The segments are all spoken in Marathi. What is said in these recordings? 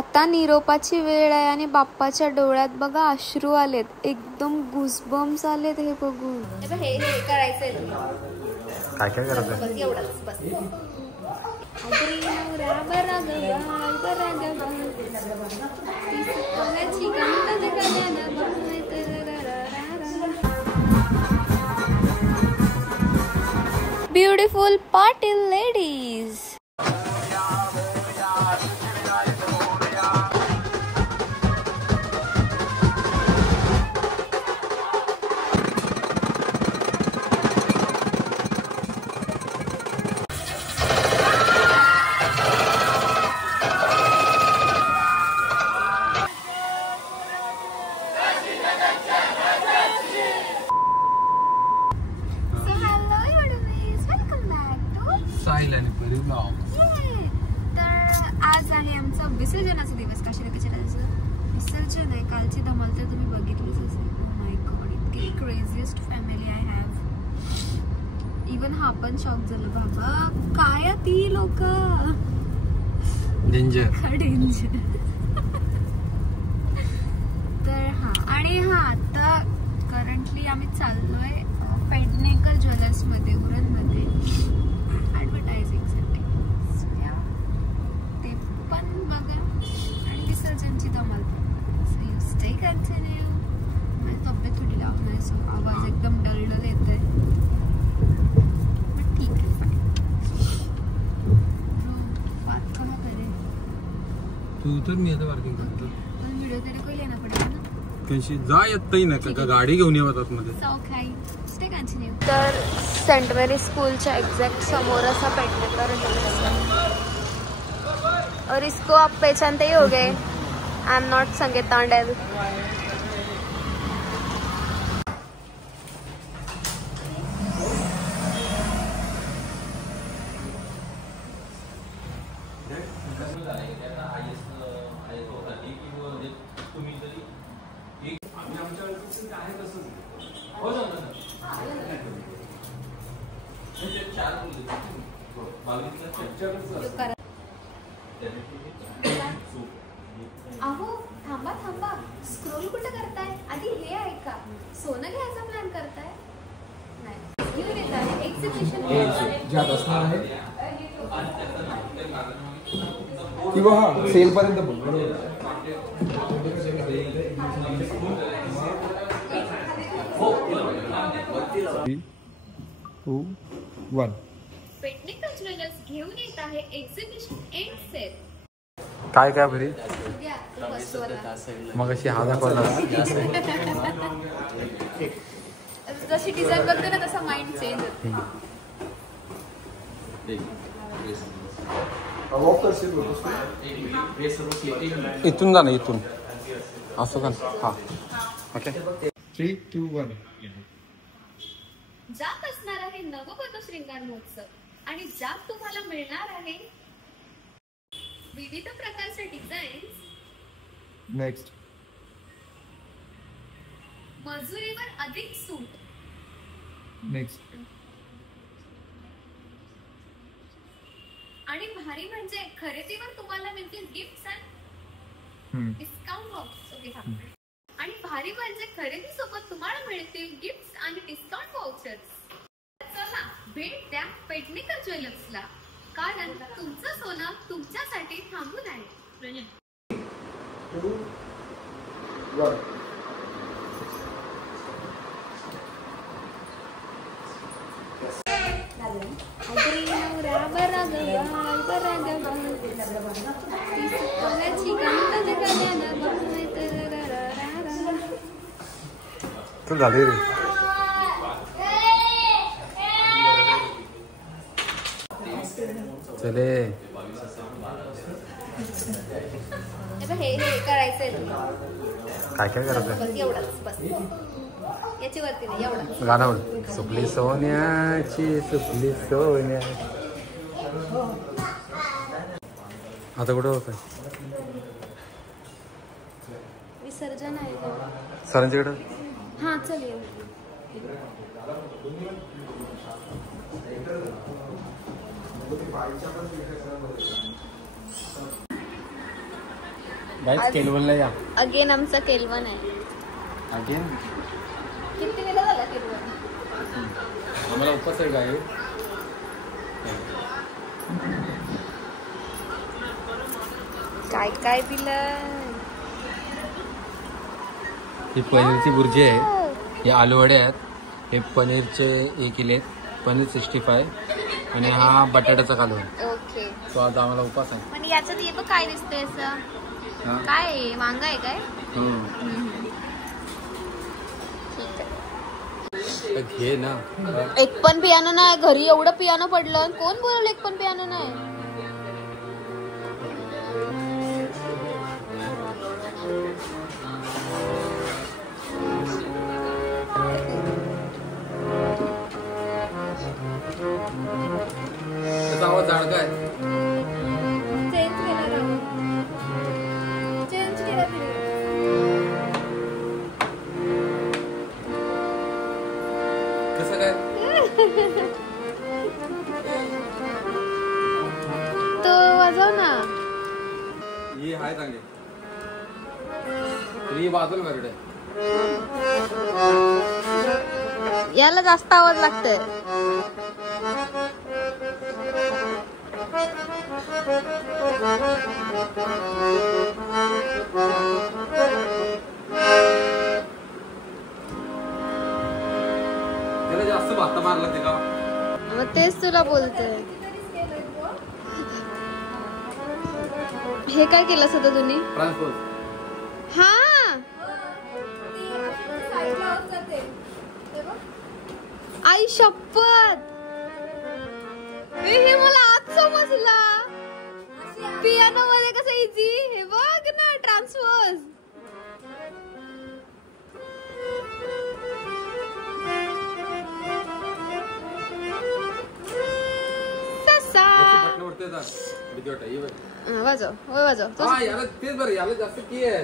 आता निरोपाची वेळ आहे आणि बाप्पाच्या डोळ्यात बघा अश्रू आलेत, एकदम गुजबम्स आलेत. हे बघून हे करायचंय. काय काय करायचं? बस एवढंच बस. Beautiful Patil ladies. तर आज आहे आमचा विसर्जनाचा दिवस. काशीनाथाच्या विसर्जन आहे. कालची धमाल तर तुम्ही बघितलीच असेल. माय गॉड, इतकी क्रेझीएस्ट फॅमिली आय हॅव. इवन हा पण शॉक झाला बाबा, काय ती लोक डेंजर. तर हा आणि हा आता करंटली आम्ही चाललोय पेडणेकर ज्वेलर्स मध्ये, उरणमध्ये ऍडव्हर्टायझिंगसाठी. ते पण बघा आणि विसर्जनची धमाल. So you stay continue. माझी तब्येत थोडी डाऊन आहे, सो आवाज एकदम डल येतोय, पण ठीक आहे. बात कहा करे तू तर मी आता पार्किंग करतो. पण व्हिडिओ तरी कोई लेना पडेल ना. कशी जा येतही ना का गाडी घेऊन येतात मध्ये. Stay continue. तर सेंट मेरी स्कूलच्या एक्झॅक्ट समोर असा पेडणेकर और इसको आप पहचानते ही हो गए. I am not Sangeeta Tandel. अहो थांबा थांबा, स्क्रोल कुठे करताय? आधी हे ऐका. सोनं घ्यायचा प्लॅन करताय? नाही, घेऊन येत आहे एक्झिबिशन ज्यात असणार आहे किंवा हा सेल पर्यंत बघ. 3, 2, 1. पेडणेकर ज्वेलर्स घेऊन येत आहे एक्झिबिशन एंड सेल. काय काय बरी मग अशी हा दाखवला. जशी डिझाईन बघतो ना तसा माइंड चेंज होतो. इथून जा ना, इथून असं का. हा ओके. 3, 2, 1. जात असणार आहे नववधू श्रृंगार महोत्सव आणि ज्यात तुम्हाला मिळणार आहे विविध प्रकारचे डिझाईन्स. नेक्स्ट. मजुरीवर अधिक सूट. नेक्स्ट. आणि भारी म्हणजे खरेदीवर तुम्हाला मिळतील gifts and discount box. Okay. आणि भारी म्हणजे खरेदी सोबत तुम्हाला मिळतील गिफ्ट्स आणि डिस्काउंट वाउचर्स. चला भेट द्या पेडणेकर ज्वेलर्सला, कारण तुमचं सोनं तुमच्यासाठी थांबून आहे. 2, 1. झाले रे. चले हे करायचंय. काय काय करायचं? बस एवढंच बस. याची वरती नाही एवढं. गाणं सुपली सोन्याची सुपली सोन्या. आता कुठं होत? विसर्जन आहे सरांच्याकडं. हा चल येऊ. गाईस केलवनला या. अगेन आमचा केलवन आहे. अगेन किती वेळा झाला केलवन? आम्हाला उपवास आहे गाई. काय काय दिलं? ही पनीरची बुर्जी आहे. हे आलूवडे आहेत. हे पनीरचे 1 किलो पनीर 65 आणि हा बटाट्याचा कालवण. ओके. तो आज आम्हाला उपवास आहे. पण याच्यात हे बघ काय दिसतंय असं. काय आहे? वांगा आहे काय? घे ना. एक पण पियानो नाही घरी. एवढं पियानो पडलं. कोण बोलवलं एक पण पियानो नाही? त्याचा आवाज जाणका आहे. चेंज केला कसं काय? तो वाजव ना. ही आहे चांगली. ही बाजूला मरडे. याला जास्त आवाज लागतोय. त्याला जास्त भाता मारला तिला. मग तेच तुला बोलतोय. हे काय केलंस होतं तुम्ही? ट्रान्सपोर्ट. हा आई शपथ. हे मला आज समजला. पियानो मध्ये कसं इझी. हे बघ ना ट्रान्सफर. वाजव वाजव तेच बरं. याला जास्त की आहे.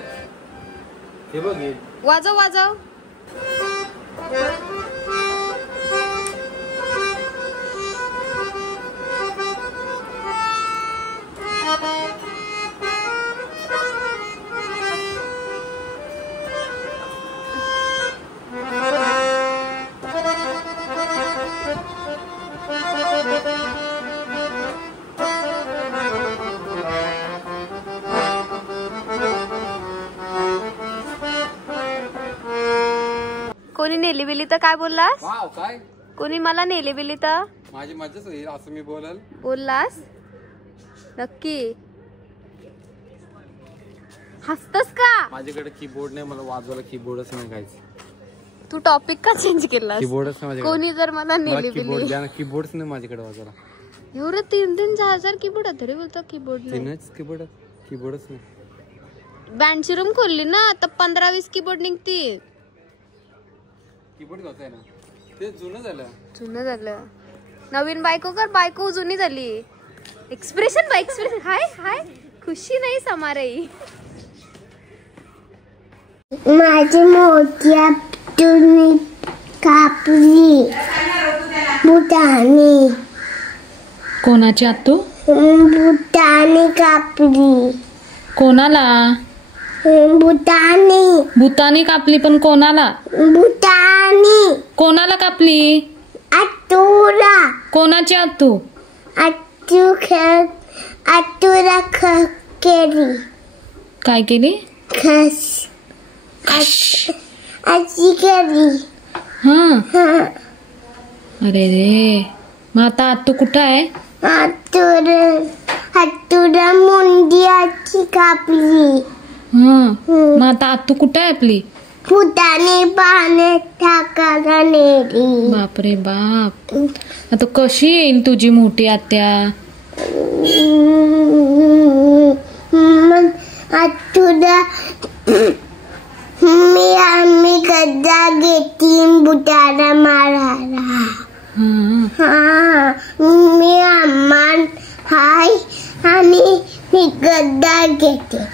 हे बघ वाजव वाजव. कोणी नेली बिली तर काय बोललास? काय कोणी मला नेली बिली तर माझी मजाच होईल असं मी बोललास? नक्की हसतस का? माझ्याकडे कीबोर्ड नाही. मला वाजवायला कीबोर्डच नाही खायचं. तू टॉपिक का चेंज केलास? कीबोर्डच नाही कोणी जर मला नेली बिली. कीबोर्डच नाही माझ्याकडे वाजवायला. एवढे 3,000 कीबोर्ड तरी बोलतो कीबोर्ड नाही. कीबोर्डच नाही. बँडची रूम खोलली ना आता 15-20 कीबोर्ड निघतील. कीबोर्ड घ्यायचं आहे ना. ते जुनं झालं. नवीन बायको कर. बायको जुनी झाली. एक्सप्रेशन हाय हाय खुशी नाही समा रही. माझी मोठ्या तुम्ही कापली बुटाने. कोणाची आतू? बुटाने कापली. कोणाला? बुटाने कापली. पण कोणाला? बुटाने. कोणाला कापली? आतूला. कोणाची आतू? आतूला केली. काय केली? अशी केली. हा. अरे रे. मग आता आतू कुठं आहे? आतूला मुंडियाची कापली. मग आता आतू कुठं आहे आपली? फुटाने पाण्यात टाकायला नेली. बापरे बाप. आता कशी येईल तुझी मोठी आत्या? आतूला आम्ही गद्दा घेतीन बुटाला मारायला. मी आम्हाला हाय आणि मी गद्दा घेते.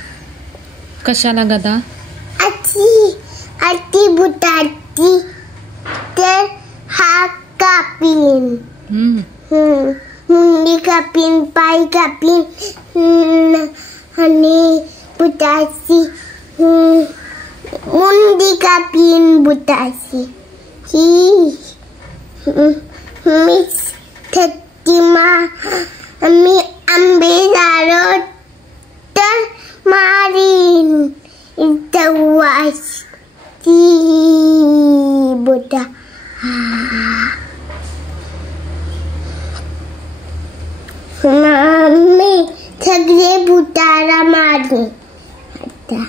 कशाला गदा? आती बुटाची तर हा कापीन. मुंडी कापीन, पाय कापीन आणि Butasi. Mundi kapin butasi. Miss Tetima. Mi ambilaro termarin. Itawas. Buta. Mami, सगळे भुतारा मारले आता.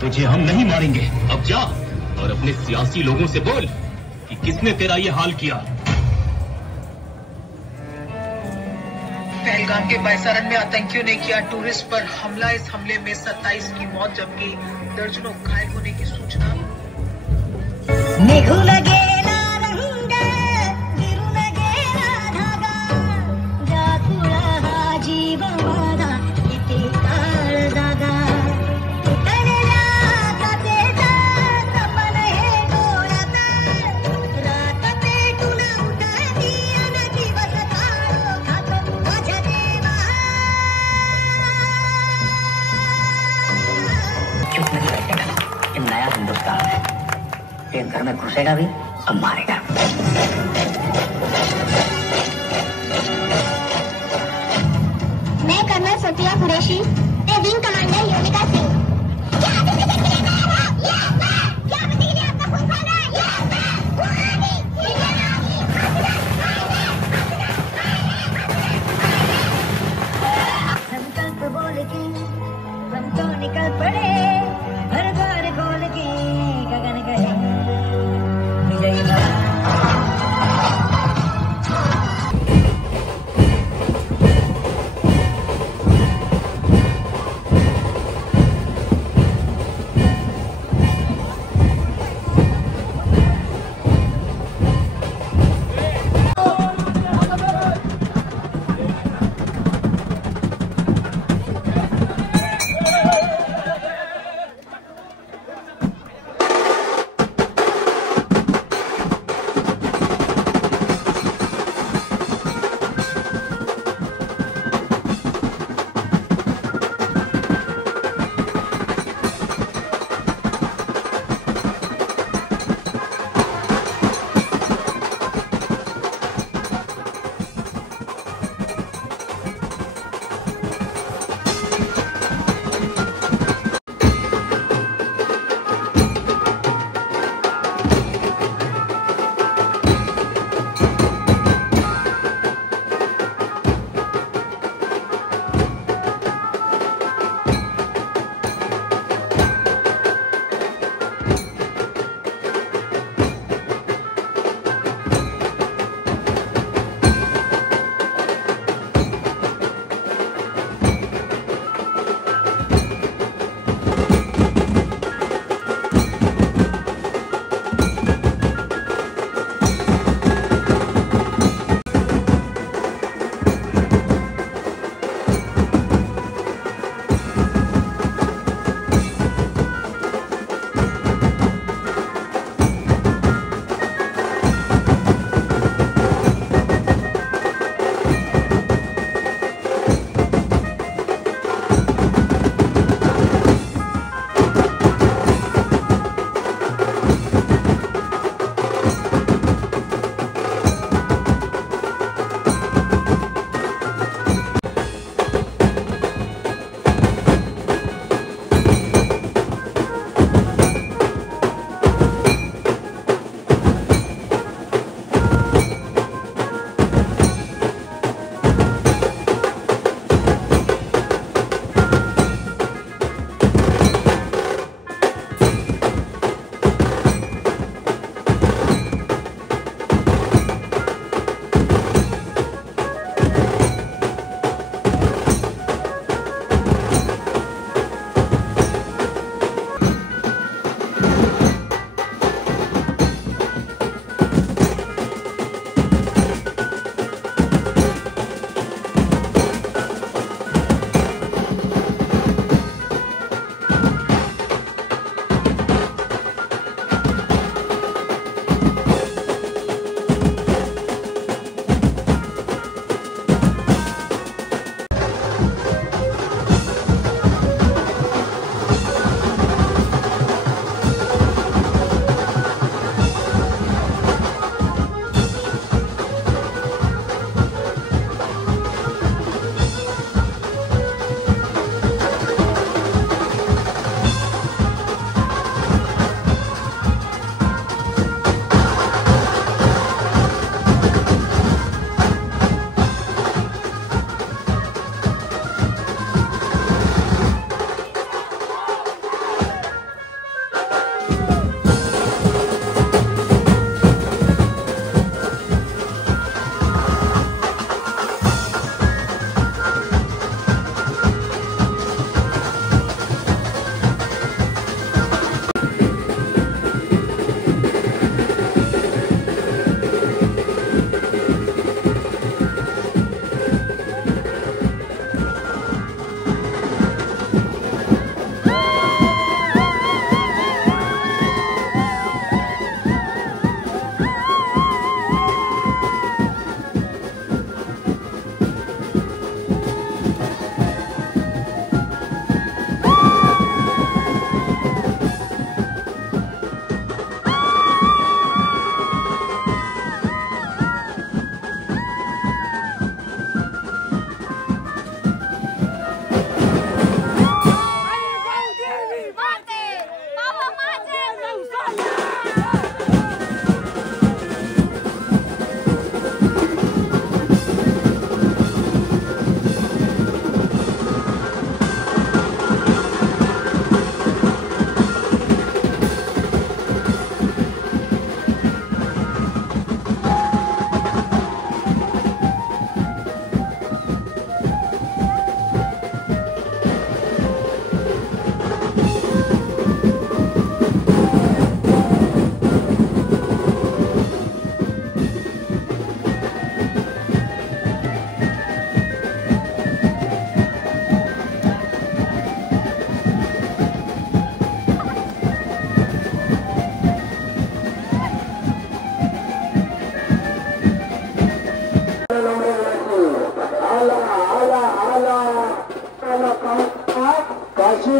तुझे हम नहीं मारेंगे। अब जा और अपने सियासी लोगों से बोल कि किसने तेरा ये हाल किया। पहलगाम के बायसारन में आतंकियों ने किया टूरिस्ट पर हमला। इस हमले में 27 की मौत जबकि दर्जनों घायल होने की सूचना। नया हिंदुस्तान है, ये घर में घुसेगा भी और मारेगा। मैं कर्नल सफिया कुरैशी, मैं विंग कमांडर योनिका सिंह। क्या आपका खून खा रहा है? संकल्प बोल के हम तो निकल पड़े, हर द्वार खोल के गगन गए विजयी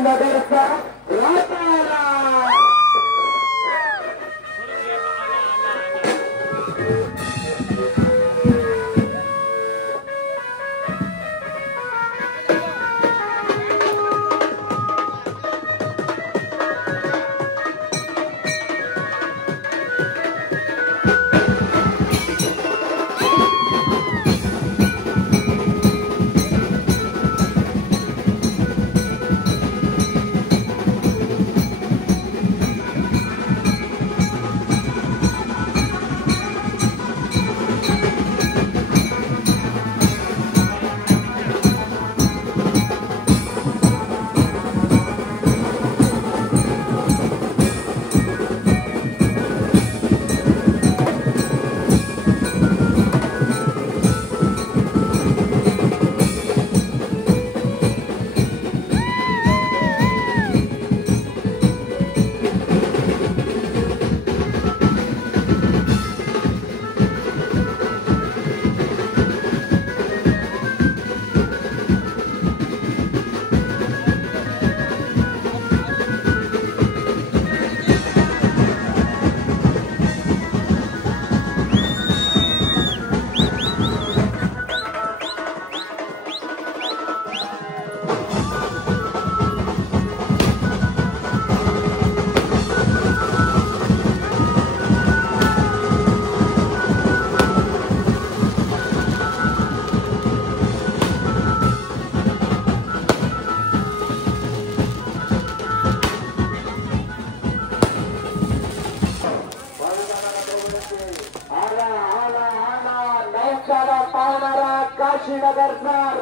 काशीनगरचा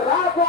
राजा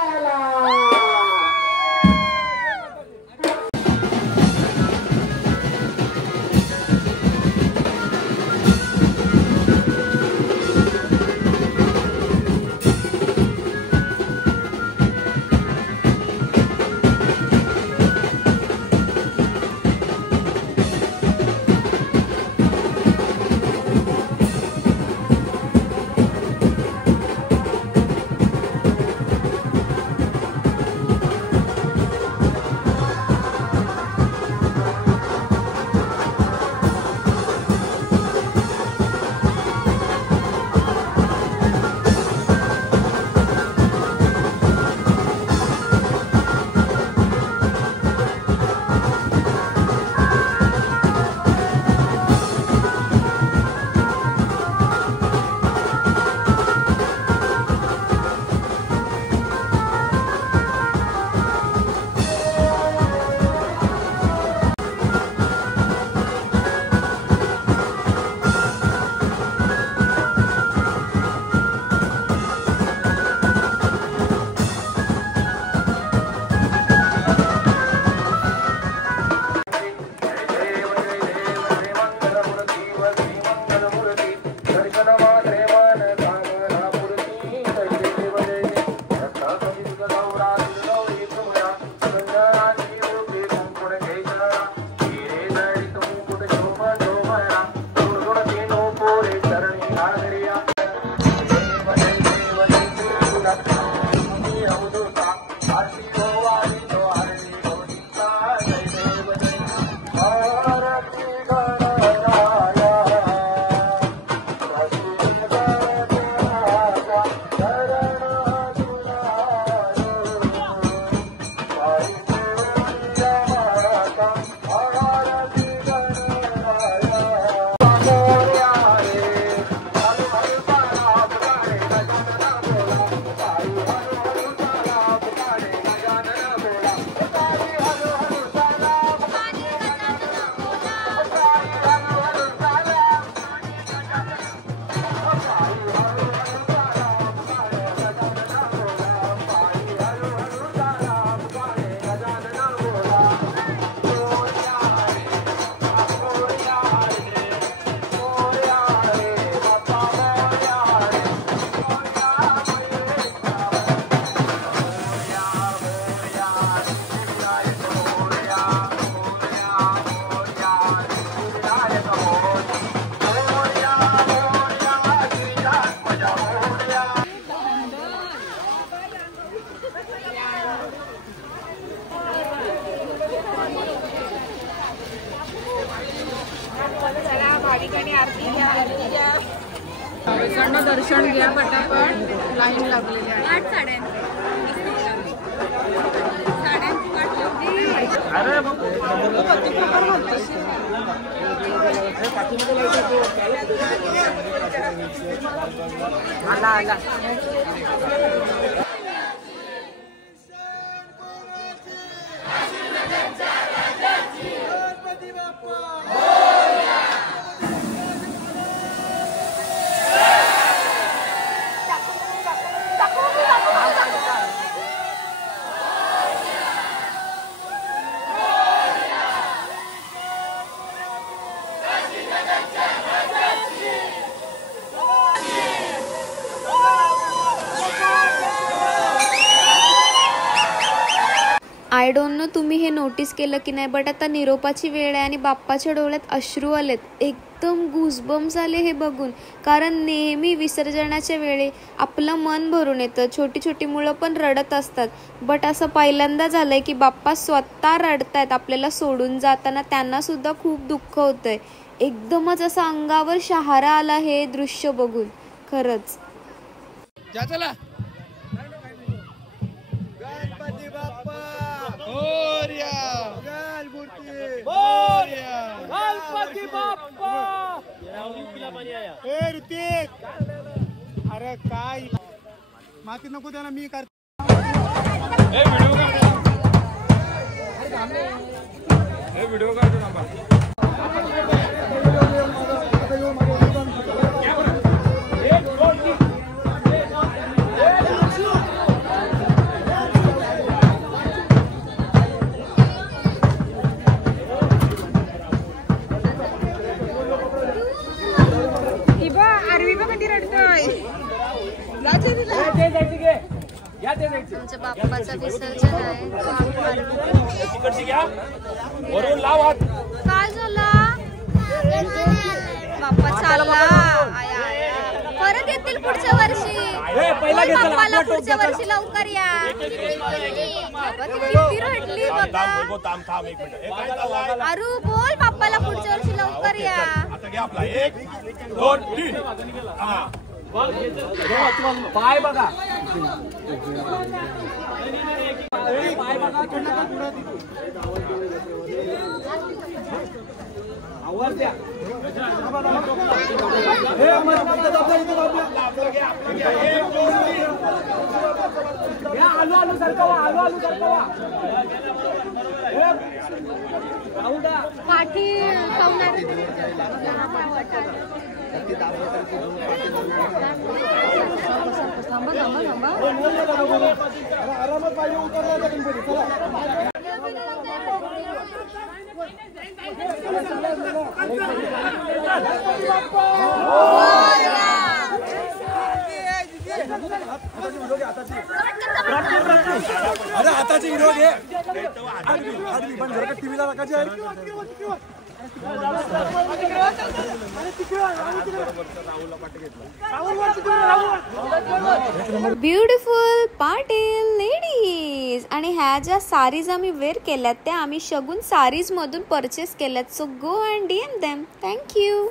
सगळ्यांना दर्शन घ्या पटापट, लाईन लागलेली आहे. 8 साड्या साड्यांची वाट लावली. आला आय डोंट नो तुम्ही हे नोटीस केलं की नाही, बट आता निरोपाची वेळ आहे आणि बाप्पाच्या डोळ्यात अश्रू आलेत. एकदम गुजबम्स आले हे बघून, कारण नेहमी विसर्जनाच्या वेळी आपलं मन भरून येतं. छोटी छोटी मुलं पण रडत असतात, बट असं पहिल्यांदा झालंय की बाप्पा स्वतः रडतायत आपल्याला सोडून जाताना. त्यांना सुद्धा खूप दुःख होतंय. एकदमच असं अंगावर शहारा आला हे दृश्य बघून. खरंच चला गणपती बाप्पा गणपती बाप्पा. ए ऋतिक, अरे काय माती नको त्याला, मी करतो. व्हिडिओ काढतो ना. आमच्या बाप्पाचं विसर्जन आहे. काय झालं बाप्पा चालला, परत येतील पुढच्या वर्षी. बाप्पाला पुढच्या वर्षी लवकर या. किती रडली बाबा. अरू बोल बाप्पाला पुढच्या वर्षी लवकर या. पाय बघा. आवाज द्या. आलू सरकवा, आलू सरकवा. पाठी अरे हाताची व्हिडिओ घे. पण जर का टीव्हीला टाकायची आहे. Beautiful Patil ladies. आणि ह्या ज्या सारीज आम्ही वेअर केल्यात त्या आम्ही शगुन सारीज मधून परचेस केल्यात. So go and DM them. Thank you.